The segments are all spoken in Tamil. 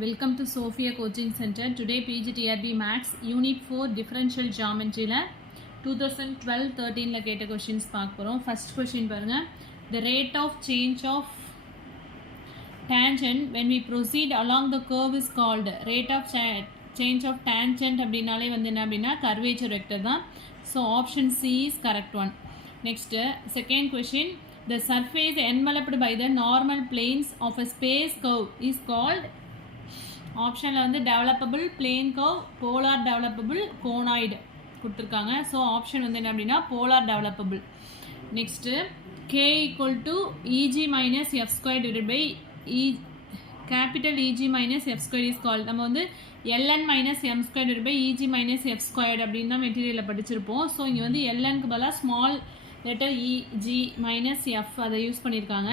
Welcome to Sophia Coaching Center. Today PGTRB Max Unit 4 Differential Geometry la 2012-13 la கேட்ட questions பார்க்க போறோம். First question பாருங்க. The rate of change of tangent when we proceed along the curve is called rate of change of tangent அப்படினாலே வந்து என்ன அப்படினா curvature vector தான். So option C is correct one. Next second question, the surface enveloped by the normal planes of a space curve is called ஆப்ஷனில் வந்து developable plane curve, polar developable, conoid கொடுத்துருக்காங்க. ஸோ ஆப்ஷன் வந்து என்ன அப்படின்னா polar developable. Next K equal to EG minus F square divide by capital EG minus F square is called. நம்ம வந்து LN minus M square divide by EG minus F square அப்படின்னு தான் மெட்டீரியலில் படிச்சிருப்போம். ஸோ இங்கே வந்து எல்என்க்கு பதிலாக small letter EG minus F அதை யூஸ் பண்ணியிருக்காங்க.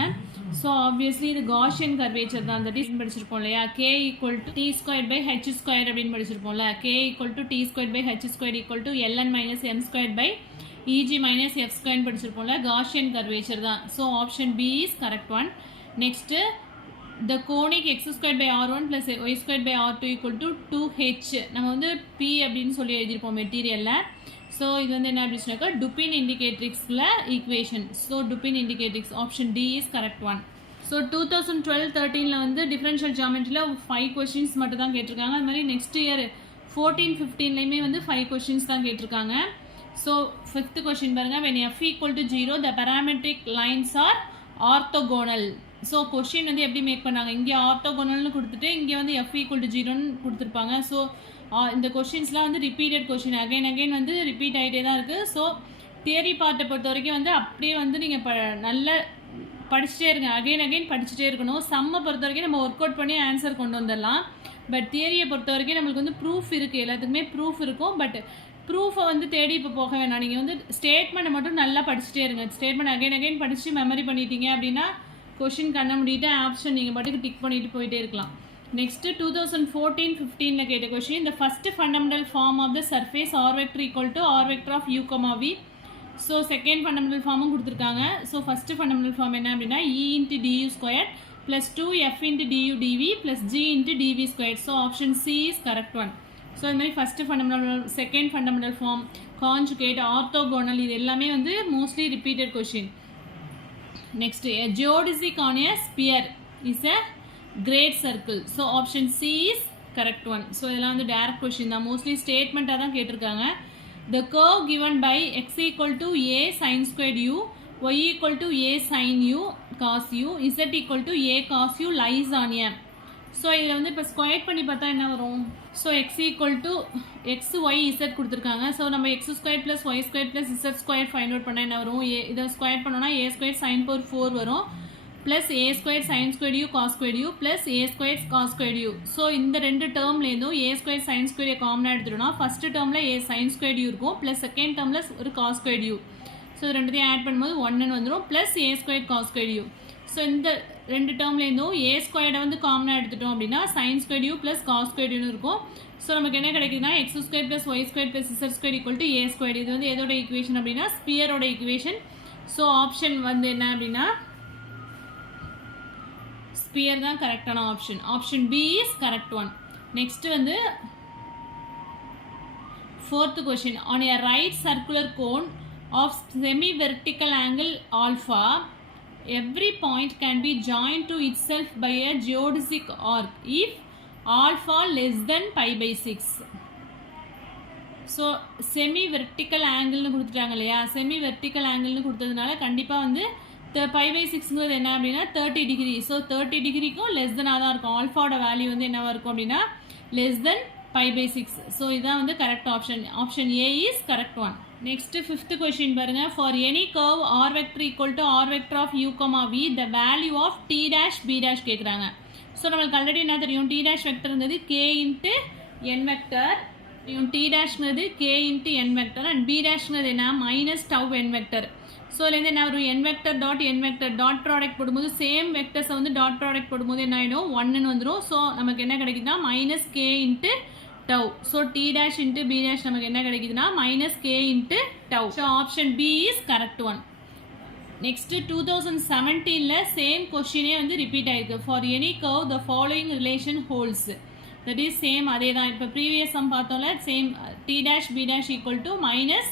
ஸோ ஆப்வியஸ்லி இது காஷியன் கர்வேச்சர் தான். அந்த டீஸ் படிச்சிருப்போம் இல்லையா, K equal to D square by H square அப்படின்னு படிச்சிருப்போம்ல. K equal to D square by H square equal to LN minus M square by EG minus F ஸ்கொயர்னு படிச்சிருப்போம்ல, காஷியன் கர்வேச்சர் தான். So option B is correct one. Next the conic x squared by r1 plus y squared by r2 equal to 2h நம்ம வந்து p அப்படின்னு சொல்லி எழுதியிருப்போம் மெட்டீரியலில். ஸோ இது வந்து என்ன அப்படின்னாக்கா டுபின் இண்டிகேட்ரிக்ஸில் equation. So Dupin indicatrix option D is correct one. So 2012-13 வந்து டிஃபரன்ஷியல் ஜியாமெட்ரியில் 5 கொஸ்டின்ஸ் மட்டும் தான் கேட்டிருக்காங்க. அது மாதிரி நெக்ஸ்ட் இயர் 14-15லையுமே வந்து 5 கொஸ்டின்ஸ் தான் கேட்டிருக்காங்க. ஸோ 5th கொஸ்டின் பாருங்க, when f equal to 0 the parametric lines are orthogonal. So question வந்து எப்படி மேக் பண்ணாங்க, இங்கே ஆர்த்தோகோனல்னு கொடுத்துட்டு இங்கே வந்து எஃப் ஈக்குவல் டு 0ன்னு கொடுத்துருப்பாங்க. ஸோ இந்த கொஸ்டின்ஸ்லாம் வந்து ரிப்பீட்டட் கொஸ்டின் அகைன் வந்து ரிப்பீட் ஆகிட்டே தான் இருக்குது. ஸோ தியரி பார்ட்டை பொறுத்த வரைக்கும் வந்து அப்படியே வந்து நீங்கள் நல்லா படிச்சுட்டே இருங்க, அகைன் படிச்சுட்டே இருக்கணும். சம்மை பொறுத்த வரைக்கும் நம்ம ஒர்க் அவுட் பண்ணி ஆன்சர் கொண்டு வந்துடலாம். பட் தியரியை பொறுத்த வரைக்கும் நம்மளுக்கு வந்து ப்ரூஃப் இருக்குது, எல்லாத்துக்குமே ப்ரூஃப் இருக்கும். பட் ப்ரூஃபை வந்து தேடி இப்போ போக வேணாம், நீங்கள் வந்து ஸ்டேட்மெண்ட்டை மட்டும் நல்லா படிச்சுட்டே இருங்க. ஸ்டேட்மெண்ட் அகைன் படித்து மெமரி பண்ணிட்டீங்க அப்படின்னா கொஷின் கண்ண முடியிட்டு ஆப்ஷன் நீங்கள் பாட்டுக்கு டிக் பண்ணிட்டு போயிட்டே இருக்கலாம். நெக்ஸ்ட்டு 2014-15 கேட்ட கொஷின், இந்த first fundamental form of the surface R vector equal to R vector of U comma V. So second fundamental ஃபார்மும் கொடுத்துருக்காங்க. ஸோ ஃபஸ்ட்டு ஃபண்டமெண்டல் ஃபார்ம் என்ன அப்படின்னா E into DU square plus 2f into DU DV plus G into DV square. So option C is correct one. So இது மாதிரி first fundamental, second fundamental form, conjugate, orthogonal இது எல்லாமே வந்து mostly repeated question. Next, a geodesic on a sphere is a great circle. So option C is correct one. So இதெல்லாம் வந்து direct question தான், mostly statement-ஆ தான் கேட்டிருக்காங்க. The curve given by x equal to a sin squared u, y equal to a sin u cos u, z equal to a cos u lies on a. So இதில் வந்து இப்போ ஸ்கொயர் பண்ணி பார்த்தா என்ன வரும்? So x equal to x y z கொடுத்துருக்காங்க. ஸோ நம்ம x square plus y square plus z square find out பண்ணால் என்ன வரும்? இதை ஸ்கொயர் பண்ணோன்னா ஏ ஸ்கொயர் சைன் பவர் 4 வரும் plus a square sine square u cos square u plus a square cos square u. So இந்த ரெண்டு டேர்ம்லேருந்தும் ஏ ஸ்கொயர் சைன் ஸ்கொயர் காமனாக எடுத்துட்டோம்னா ஃபஸ்ட்டு டேர்மில் ஏ சைன் ஸ்கொயர் யூ இருக்கும் ப்ளஸ் செகண்ட் டேர்மில் ஒரு காஸ் ஸ்கொயர் யூ. ஸோ ரெண்டுத்தையும் ஆட் பண்ணும்போது 1ன்னு வந்துடும் plus a square cos square u. So இந்த ரெண்டு டேர்ம்லேருந்தும் ஏ ஸ்கொயர்டை வந்து காமனாக எடுத்துட்டோம் அப்படின்னா sine square u plus cos square யூன்னு இருக்கும். ஸோ நமக்கு என்ன கிடைக்குதுன்னா x square plus y square plus z square equal to a square. இது வந்து எதோட ஈக்குவேஷன் அப்படின்னா ஸ்பியரோட ஈக்குவேஷன். ஸோ ஆப்ஷன் வந்து என்ன அப்படின்னா ஸ்பியர் தான் கரெக்டான option. Option B is correct one. Next வந்து 4th question, on a right circular cone of semi-vertical angle alpha, every point can be joined to itself by a geodesic arc if alpha less than pi by 6. So semi vertical ஆங்கிள்னு கொடுத்துட்டாங்க இல்லையா, செமி வெர்டிக்கல் ஆங்கிள்னு கொடுத்ததுனால கண்டிப்பாக வந்து பை பை 6ங்கிறது என்ன அப்படின்னா 30 டிகிரி. ஸோ 30 டிகிரிக்கும் லெஸ் தெனாக தான் இருக்கும். ஆல்ஃபாவோட வேல்யூ வந்து என்னவாக இருக்கும் அப்படின்னா less than pi by 6. So இதுதான் வந்து correct option. Option A is correct one. Next 5th question பாருங்க, for any curve R vector equal to R vector of U comma V the value of T dash B dash கேட்குறாங்க. ஸோ நம்மளுக்கு ஆல்ரெடி என்ன தெரியும், டி டேஷ் வெக்டருங்கிறது K into N vector, D டேஷ்ங்கிறது K into N vector and B டேஷ்ங்கிறது என்ன minus tau N vector. So இதுலேருந்து என்ன வரும், N vector dot N vector dot product போடும்போது சேம் வெக்டர்ஸை வந்து டாட் ப்ராடக்ட் போடும்போது என்ன ஆகிடும் 1ன்னு வந்துடும். ஸோ நமக்கு என்ன கிடைக்குதுன்னா minus K into tau. So t dash into b dash நமக்கு என்ன கிடைக்குதுன்னா minus k into tau. So option B is correct one. Next 2017ல் சேம் கொஷினே வந்து ரிப்பீட் ஆயிருக்கு. For any curve the following relation holds. That is same அதே தான். இப்போ ப்ரீவியஸ் சம் பார்த்தோம்ல same t dash b dash equal to minus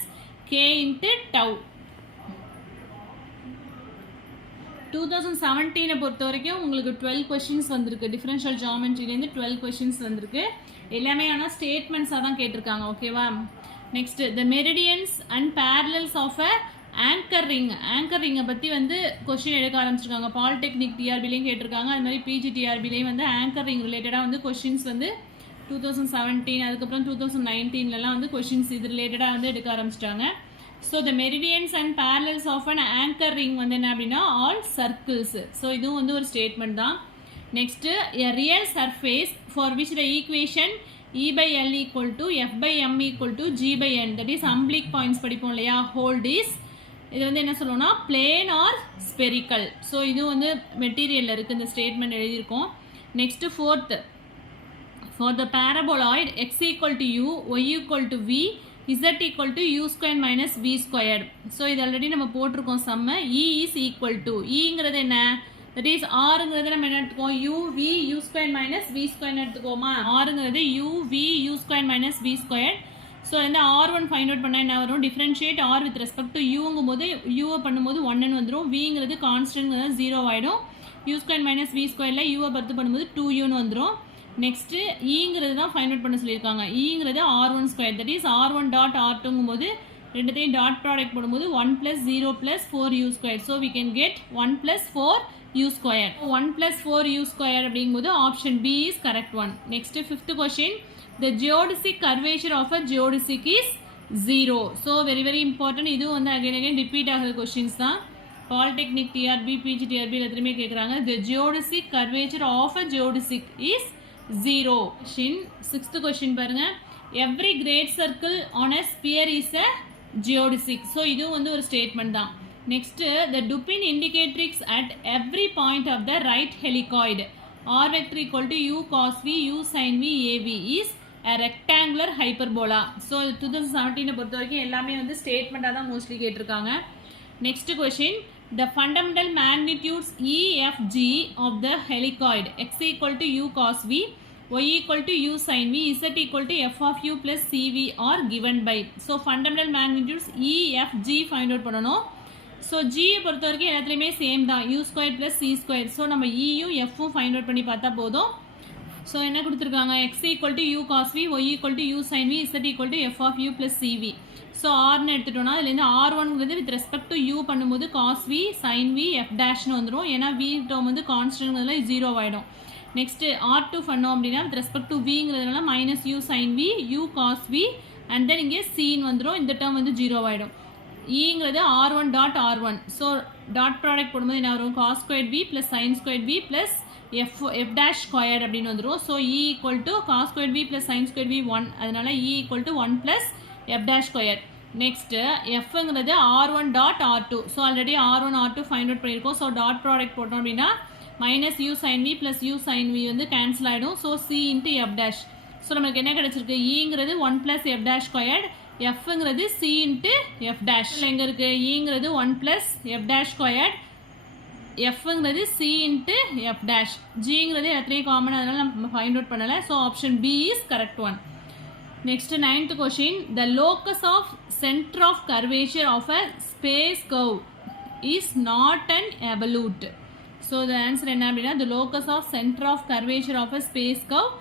k into tau. 2017 பொறுத்த வரைக்கும் உங்களுக்கு 12 கொஷின்ஸ் வந்திருக்கு. டிஃபரன்ஷியல் ஜியாமெட்ரிலேருந்து 12 கொஷின்ஸ் வந்திருக்கு. எல்லாமே ஆனால் ஸ்டேட்மெண்ட்ஸாக தான் கேட்டிருக்காங்க. ஓகேவா? Next the meridians and parallels of a anchor ring. Anchor ரிங்கை பற்றி வந்து கொஷின் எடுக்க ஆரம்பிச்சிருக்காங்க. பாலிடெக்னிக் டிஆர்பிலையும் கேட்டிருக்காங்க. அது மாதிரி பிஜி டிஆர்பிலையும் வந்து ஆங்கர் ரிங் ரிலேட்டடாக வந்து கொஷின்ஸ் வந்து 2017 அதுக்கப்புறம் 2019லலாம் வந்து கொஷின்ஸ் இது ரிலேட்டடாக வந்து எடுக்க ஆரம்பிச்சிட்டாங்க. So the meridians and parallels of an anchor ring வந்து என்ன அப்படின்னா ஆல் சர்க்கிள்ஸ். ஸோ இதுவும் வந்து ஒரு ஸ்டேட்மெண்ட் தான். Next a real surface for which the equation E by L equal to F by M equal to G by N, that is oblique points படிப்போம் இல்லையா, hold is இது வந்து என்ன சொல்லுவோம்னா பிளேன் ஆர் ஸ்பெரிக்கல். ஸோ இது வந்து மெட்டீரியலில் இருக்குது, இந்த ஸ்டேட்மெண்ட் எழுதியிருக்கோம். Next fourth, for the paraboloid x equal to u y equal to v z equal to u square minus v square. So இது ஆல்ரெடி நம்ம போட்டிருக்கோம் சம்ம. இ இஸ் ஈக்குவல் டு ஈங்கிறது என்ன, தட் இஸ் ஆறுங்கிறது நம்ம என்ன எடுத்துக்கோம், u v u square minus v ஸ்கொயர்னு எடுத்துக்கோமா. ஆறுங்கிறது u v u square minus v square. So வந்து R1 ஃபைண்ட் அவுட் பண்ணால் என்ன வரும், differentiate R with respect to யூங்கும் போது யூவை பண்ணும்போது 1ன்னு வந்துடும். விங்கிறது கான்ஸ்டன்ட்ங்கிறது 0 ஆகிடும். யூ ஸ்கொயர் மைனஸ் வி ஸ்கொயரில் யூவை பர்த்து பண்ணும்போது 2uன்னு வந்துடும். நெக்ஸ்ட்டு ஈங்கிறது தான் ஃபைண்ட் அவுட் பண்ண சொல்லியிருக்காங்க. ஈங்கிறது R1 square, that is R1 dot R2ங்கும் போது ரெண்டுத்தையும் டாட் ப்ராடக்ட் போடும்போது 1 + 0 + 4u square. So we can get 1 + 4u square. 1 + 4u square அப்படிங்கும்போது option B is correct one. Next 5th question, the geodesic curvature of a geodesic is 0. so very very important. இது வந்து again repeat ஆகிற கொஷின்ஸ் தான். பாலிடெக்னிக் டிஆர்பி பிஜி டிஆர்பி எல்லாத்துலேயுமே கேட்குறாங்க. the geodesic curvature of a geodesic is 0. 6th question பாருங்க, every great circle on a sphere is a geodesic. So இதுவும் வந்து ஒரு ஸ்டேட்மெண்ட் தான். Next the Dupin indicatrix at every point of the right helicoid r vector equal to u cos v u sin v av is a rectangular hyperbola. So 2017 பொறுத்த வரைக்கும் எல்லாமே வந்து ஸ்டேட்மெண்ட்டாக தான் மோஸ்ட்லி கேட்டிருக்காங்க. Next question, the fundamental magnitudes E F G of the helicoid x equal to u cos v y equal to u sine v z equal to f of u plus c v are given by. So fundamental magnitudes E F G find out பண்ணணும். ஸோ ஜியை பொறுத்த வரைக்கும் எல்லாத்துலேயுமே சேம் தான், u square plus c square. So நம்ம இயும் எஃப்பும் ஃபைண்ட் அவுட் பண்ணி பார்த்தா போதும். ஸோ என்ன கொடுத்துருக்காங்க, x equal to u cos v y equal to u sine v z equal to f of u plus c v. So ஆர்னு எடுத்துட்டோம்னா இதுலேருந்து R1ங்கிறது வித் ரெஸ்பெக்ட் டு யூ பண்ணும்போது cos v sine v f டேஷ்னு வந்துடும். ஏன்னா வி டேர்ம் வந்து கான்ஸ்டன்ட்ங்கிறதுல 0 ஆகிடும். நெக்ஸ்ட்டு R2 பண்ணோம் அப்படின்னா வித் ரெஸ்பெக்ட் டு விங்கிறதுனால minus u sine v u cos v and then இங்கே சின்னு வந்துடும். இந்த டேர்ம் வந்து 0 ஆகிடும். ஈங்கிறது R1 dot R1. So dot product போடும்போது என்ன வரும், cos square v plus sine square v plus f dash square அப்படின்னு வந்துடும். So E equal to cos square v plus sine square v 1, அதனால E equal to 1 plus f dash square. Next எஃப்ங்கிறது R1 dot R2. So already R1 R2 find out பண்ணியிருக்கோம். ஸோ டாட் ப்ராடக்ட் போட்டோம் அப்படின்னா minus u sine v plus u sine v வந்து கேன்சல் ஆகிடும். So c into f dash. So நமக்கு என்ன கிடச்சிருக்கு, ஈங்கிறது 1 ப்ளஸ் எஃப் டேஷ் ஸ்கொயர்ட், எஃப்ங்கிறது சி இன்ட்டு எஃப் டேஷ். எங்கே இருக்குது, ஈங்கிறது 1 ப்ளஸ் எஃப் டேஷ் ஸ்கொயர்ட், எஃப்ங்கிறது சி இன்ட்டு எஃப் டேஷ். ஜிங்கிறது எல்லாத்துலேயும் காமன், அதனால் நம்ம ஃபைண்ட் அவுட் பண்ணலை. So option B is correct one. Next 9th question, the locus of centre of curvature of a space curve is not an evolute. So the answer என்ன அப்படின்னா, the locus of centre of curvature of a space curve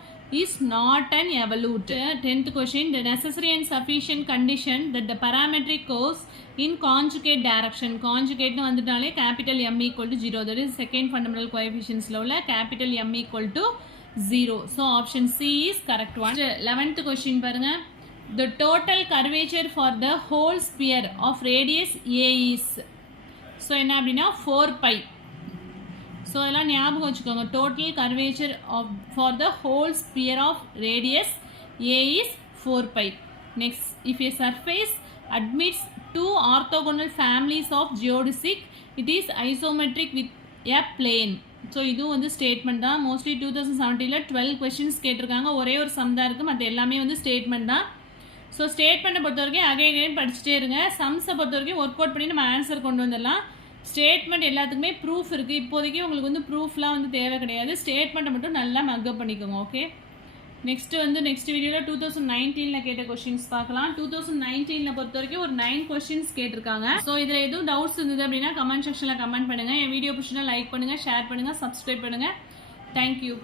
is not an evolute. 10th question, the necessary and sufficient condition that the parametric curves in conjugate direction. Conjugate nu vandutale capital M equal to 0, that is second fundamental coefficients la ulla capital M equal to 0. So option C is correct one. 11th question parunga, the total curvature for the whole sphere of radius A is, so enna appadina 4 pi. So எல்லாம் ஞாபகம் வச்சுக்கோங்க, total curvature of for the whole sphere of radius a is 4 pi. Next, if a surface admits 2 orthogonal families of geodesic it is isometric with a plane. So இதுவும் வந்து ஸ்டேட்மெண்ட் தான். மோஸ்ட்லி 2017 12 கொஷின்ஸ் கேட்டிருக்காங்க. ஒரே ஒரு சம் தான் இருக்குது, மற்ற எல்லாமே வந்து ஸ்டேட்மெண்ட் தான். ஸோ ஸ்டேட்மெண்ட்டை பொறுத்த வரைக்கும் அகைன் படிச்சுட்டே இருங்க. சம்ஸை பொறுத்த வரைக்கும் ஒர்க் அவுட் பண்ணி நம்ம ஆன்சர் கொண்டு வந்துடலாம். ஸ்டேட்மெண்ட் எல்லாத்துக்குமே ப்ரூஃப் இருக்குது. இப்போதைக்கு உங்களுக்கு வந்து ப்ரூஃப்லாம் வந்து தேவை கிடையாது. ஸ்டேட்மெண்ட்டை மட்டும் நல்லா மக்கப் பண்ணிக்கோங்க. ஓகே, நெக்ஸ்ட் வீடியோவில் 2019 கேட்ட கொஸ்டின்ஸ் பார்க்கலாம். 2019 பொறுத்த வரைக்கும் ஒரு 9 கொஸ்டின்ஸ் கேட்டிருக்காங்க. ஸோ இதில் எதுவும் டவுட்ஸ் இருந்தது அப்படின்னா கமெண்ட் செக்ஷனில் கமெண்ட் பண்ணுங்கள். என் வீடியோ பிடிச்சினா லைக் பண்ணுங்கள், ஷேர் பண்ணுங்கள், சப்ஸ்கிரைப் பண்ணுங்கள். தேங்க்யூ.